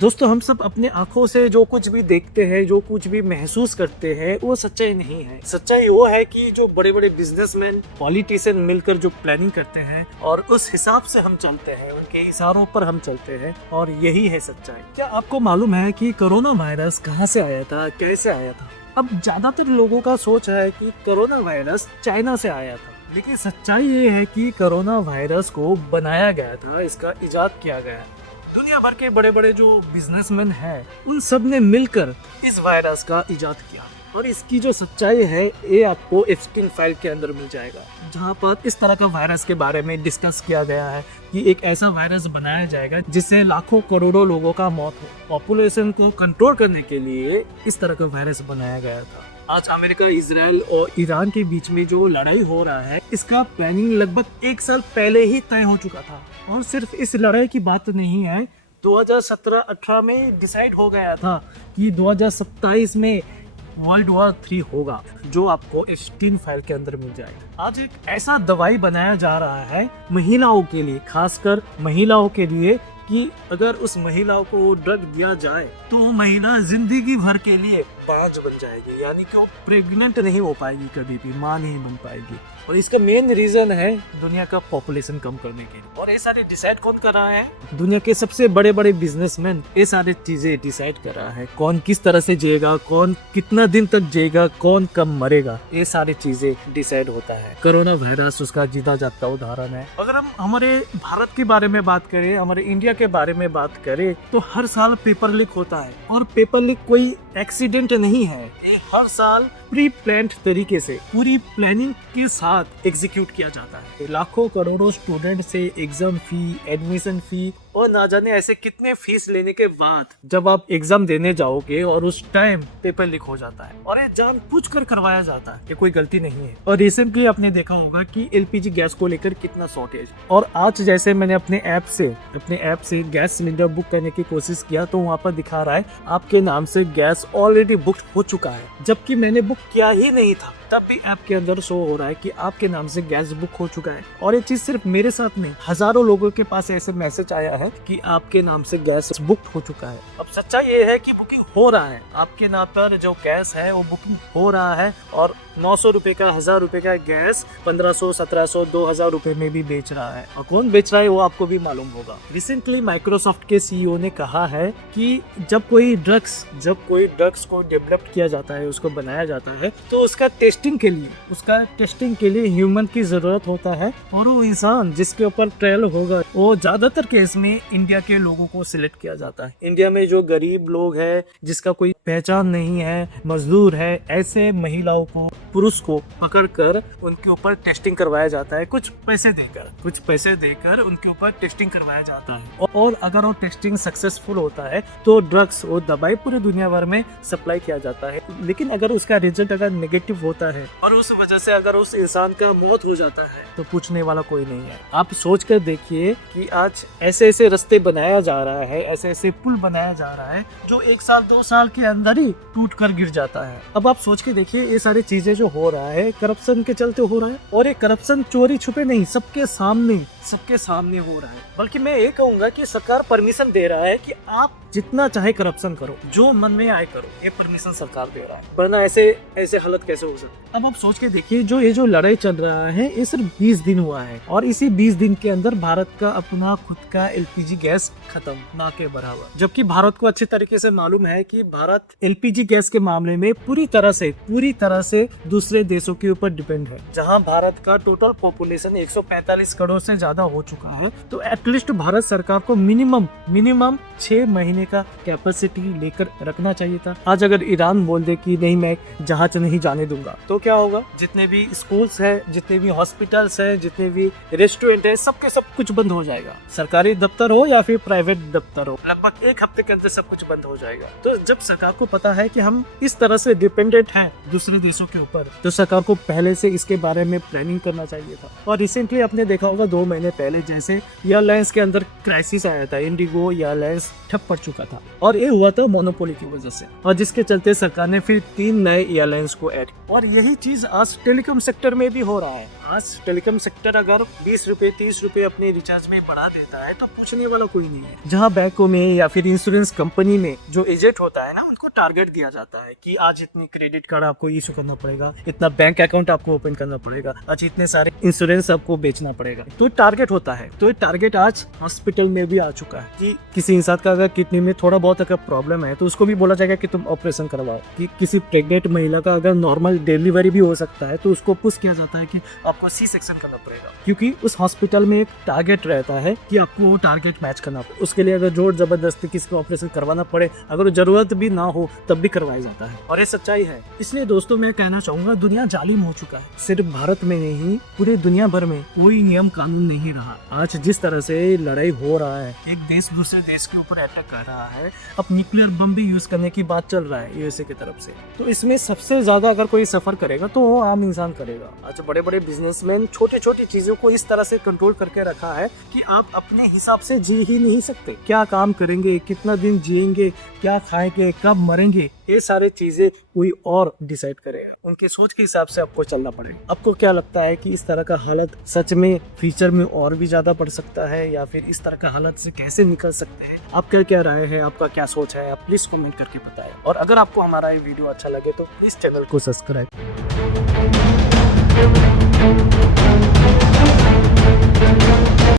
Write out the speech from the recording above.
दोस्तों, हम सब अपने आंखों से जो कुछ भी देखते हैं, जो कुछ भी महसूस करते हैं, वो सच्चाई नहीं है। सच्चाई वो है कि जो बड़े बड़े बिजनेसमैन, पॉलिटिशियन मिलकर जो प्लानिंग करते हैं और उस हिसाब से हम चलते हैं, उनके इशारों पर हम चलते हैं, और यही है सच्चाई। क्या आपको मालूम है कि कोरोना वायरस कहाँ से आया था, कैसे आया था? अब ज्यादातर लोगों का सोच है कि कोरोना वायरस चाइना से आया था, लेकिन सच्चाई ये है कि कोरोना वायरस को बनाया गया था, इसका इजाद किया गया। दुनिया भर के बड़े बड़े जो बिजनेसमैन हैं, उन सब ने मिलकर इस वायरस का इजाद किया, और इसकी जो सच्चाई है ये आपको एप्स्टीन फाइल के अंदर मिल जाएगा, जहाँ पर इस तरह का वायरस के बारे में डिस्कस किया गया है कि एक ऐसा वायरस बनाया जाएगा जिससे लाखों करोड़ों लोगों का मौत हो। पॉपुलेशन को कंट्रोल करने के लिए इस तरह का वायरस बनाया गया था। आज अमेरिका, इजराइल और ईरान के बीच में जो लड़ाई हो रहा है, इसका प्लानिंग लगभग 1 साल पहले ही तय हो चुका था। और सिर्फ इस लड़ाई की बात नहीं है, 2017-18 में डिसाइड हो गया था कि 2027 में वर्ल्ड वॉर 3 होगा, जो आपको एप्स्टीन फाइल के अंदर मिल जाएगा। आज एक ऐसा दवाई बनाया जा रहा है महिलाओं के लिए, खासकर महिलाओं के लिए, कि अगर उस महिलाओं को ड्रग दिया जाए तो वो महिला जिंदगी भर के लिए बांझ बन जाएगी, यानी कि वो प्रेग्नेंट नहीं हो पाएगी, कभी भी मां नहीं बन पाएगी। और इसका मेन रीजन है दुनिया का पॉपुलेशन कम करने के लिए। और ये सारे डिसाइड कौन कर रहा है? दुनिया के सबसे बड़े बड़े बिजनेसमैन ये सारी चीजें डिसाइड कर रहा है। कौन किस तरह से जिएगा, कौन कितना दिन तक जिएगा, कौन कब मरेगा, ये सारी चीजें डिसाइड होता है। कोरोना वायरस उसका जीता जागता उदाहरण है। अगर हम हमारे भारत के बारे में बात करें, हमारे इंडिया के बारे में बात करें, तो हर साल पेपर लीक होता है। और पेपर लीक कोई एक्सीडेंट नहीं है, ये हर साल प्री प्लान्ड तरीके से, पूरी प्लानिंग के साथ एग्जीक्यूट किया जाता है। लाखों करोड़ों स्टूडेंट से एग्जाम फी, एडमिशन फी और ना जाने ऐसे कितने फीस लेने के बाद जब आप एग्जाम देने जाओगे और उस टाइम पेपर लीक हो जाता है, और ये जानबूझकर करवाया जाता है, ये कोई गलती नहीं है। और रिसेंटली आपने देखा होगा कि एलपीजी गैस को लेकर कितना शॉर्टेज, और आज जैसे मैंने अपने ऐप से गैस सिलेंडर बुक करने की कोशिश किया, तो वहाँ पर दिखा रहा है आपके नाम से गैस ऑलरेडी बुक हो चुका है, जबकि मैंने बुक किया ही नहीं था, तब भी ऐप के अंदर शो हो रहा है कि आपके नाम से गैस बुक हो चुका है। और ये चीज सिर्फ मेरे साथ नहीं, हजारों लोगों के पास ऐसे मैसेज आया है कि आपके नाम से गैस बुक हो चुका है। अब सच्चाई ये है कि बुकिंग हो रहा है, आपके नाम पर जो गैस है वो बुकिंग हो रहा है, और 900 रुपए का, 1000 रुपए का गैस 1500, 1700, 2000 रुपए में भी बेच रहा है। और कौन बेच रहा है वो आपको भी मालूम होगा। रिसेंटली माइक्रोसॉफ्ट के सीईओ ने कहा है कि जब कोई ड्रग्स को डेवलप किया जाता है, उसको बनाया जाता है, तो उसका टेस्टिंग के लिए ह्यूमन की जरूरत होता है, और वो इंसान जिसके ऊपर ट्रायल होगा वो ज्यादातर केस में इंडिया के लोगों को सिलेक्ट किया जाता है। इंडिया में जो गरीब लोग हैं, जिसका कोई पहचान नहीं है, मजदूर है, ऐसे महिलाओं को, पुरुष को पकड़कर उनके ऊपर टेस्टिंग करवाया जाता है, कुछ पैसे देकर उनके ऊपर टेस्टिंग करवाया जाता है। और अगर वो टेस्टिंग सक्सेसफुल होता है तो ड्रग्स और दवाई पूरे दुनिया भर में सप्लाई किया जाता है। लेकिन अगर उसका रिजल्ट अगर नेगेटिव होता है और उस वजह से अगर उस इंसान का मौत हो जाता है, तो पूछने वाला कोई नहीं है। आप सोच कर देखिए कि आज ऐसे रास्ते बनाया जा रहा है, ऐसे पुल बनाया जा रहा है, जो 1 साल 2 साल के अंदर ही टूट कर गिर जाता है। अब आप सोच के देखिए, ये सारी चीजें जो हो रहा है करप्शन के चलते हो रहा है, और ये करप्शन चोरी छुपे नहीं, सबके सामने हो रहा है। बल्कि मैं ये कहूंगा कि सरकार परमिशन दे रहा है कि आप जितना चाहे करप्शन करो, जो मन में आए करो, ये परमिशन सरकार दे रहा है, वरना ऐसे हालत कैसे हो सकती। अब आप सोच के देखिए, ये जो लड़ाई चल रहा है, ये सिर्फ 20 दिन हुआ है, और इसी 20 दिन के अंदर भारत का अपना खुद का एलपीजी गैस खत्म, ना के बराबर। जबकि भारत को अच्छी तरीके से मालूम है कि भारत एलपीजी गैस के मामले में पूरी तरह से दूसरे देशों के ऊपर डिपेंड है। जहाँ भारत का टोटल पॉपुलेशन 145 करोड़ से ज्यादा हो चुका है, तो एटलीस्ट भारत सरकार को मिनिमम 6 महीने का कैपेसिटी लेकर रखना चाहिए था। आज अगर ईरान बोल दे कि नहीं, मैं जहाज नहीं जाने दूंगा, तो क्या होगा? जितने भी स्कूल्स है, जितने भी हॉस्पिटल्स है, जितने भी रेस्टोरेंट है, सब कुछ बंद हो जाएगा। सरकारी दफ्तर हो या फिर प्राइवेट दफ्तर हो, लगभग 1 हफ्ते के अंदर सब कुछ बंद हो जाएगा। तो जब सरकार को पता है कि हम इस तरह से डिपेंडेंट हैं दूसरे देशों के ऊपर, तो सरकार को पहले से इसके बारे में प्लानिंग करना चाहिए था। और रिसेंटली आपने देखा होगा 2 महीने पहले जैसे एयरलाइंस के अंदर क्राइसिस आया था, इंडिगो एयरलाइंस ठप पड़ चुका था, और ये हुआ था मोनोपोली की वजह से, और जिसके चलते सरकार ने फिर 3 नए एयरलाइंस को ऐड। और यही चीज आज टेलीकॉम सेक्टर में भी हो रहा है। आज टेलीकॉम सेक्टर अगर 20 रुपए 30 रुपए अपने रिचार्ज में बढ़ा देता है तो पूछने वाला कोई नहीं है। जहाँ बैंकों में या फिर इंश्योरेंस कंपनी में जो एजेंट होता है ना, उनको टारगेट दिया जाता है कि आज इतनी क्रेडिट कार्ड आपको इशू करना पड़ेगा, इतना बैंक अकाउंट आपको ओपन करना पड़ेगा, आज इतने सारे इंश्योरेंस आपको बेचना पड़ेगा। तो टारगेट होता है। तो टारगेट आज हॉस्पिटल में भी आ चुका है कि किसी इंसान का अगर किडनी में थोड़ा बहुत अगर प्रॉब्लम है तो उसको भी बोला जाएगा कि तुम ऑपरेशन करवाओ। कि किसी प्रेग्नेंट महिला का अगर नॉर्मल डिलीवरी भी हो सकता है तो उसको पुश किया जाता है कि आपको सी सेक्शन करना पड़ेगा, क्योंकि उस हॉस्पिटल में एक टारगेट रहता है कि आपको वो टारगेट मैच करना पड़े। उसके लिए अगर जोर जबरदस्ती किसी को ऑपरेशन करवाना पड़े, अगर जरूरत भी ना हो तब भी करवाया जाता है, और ये सच्चाई है। इसलिए दोस्तों मैं कहना चाहूंगा, दुनिया जालिम हो चुका है। सिर्फ भारत में नहीं, पूरे दुनिया भर में कोई नियम कानून नहीं रहा। आज जिस तरह से लड़ाई हो रहा है, एक देश दूसरे देश के ऊपर अटैक कर रहा है, अब न्यूक्लियर बम भी यूज करने की बात चल रहा है यूएसए की तरफ से। तो इसमें सबसे ज्यादा अगर कोई सफर करेगा तो वो आम इंसान करेगा। आज बड़े बड़े बिजनेसमैन छोटी छोटी चीजों को इस तरह से कंट्रोल करके रखा है कि आप अपने हिसाब से जी ही नहीं सकते। क्या काम करेंगे, कितना दिन जिएंगे, क्या खाएंगे, कब मरेंगे, ये सारी चीजें कोई और डिसाइड करेगा। उनकी सोच के हिसाब से आपको चलना पड़ेगा। आपको क्या लगता है कि इस तरह का हालत सच में फ्यूचर में और भी ज्यादा बढ़ सकता है, या फिर इस तरह का हालत से कैसे निकल सकते हैं? आपका क्या राय है, आपका क्या सोच है, आप प्लीज कमेंट करके बताएं। और अगर आपको हमारा ये वीडियो अच्छा लगे तो इस चैनल को सब्सक्राइब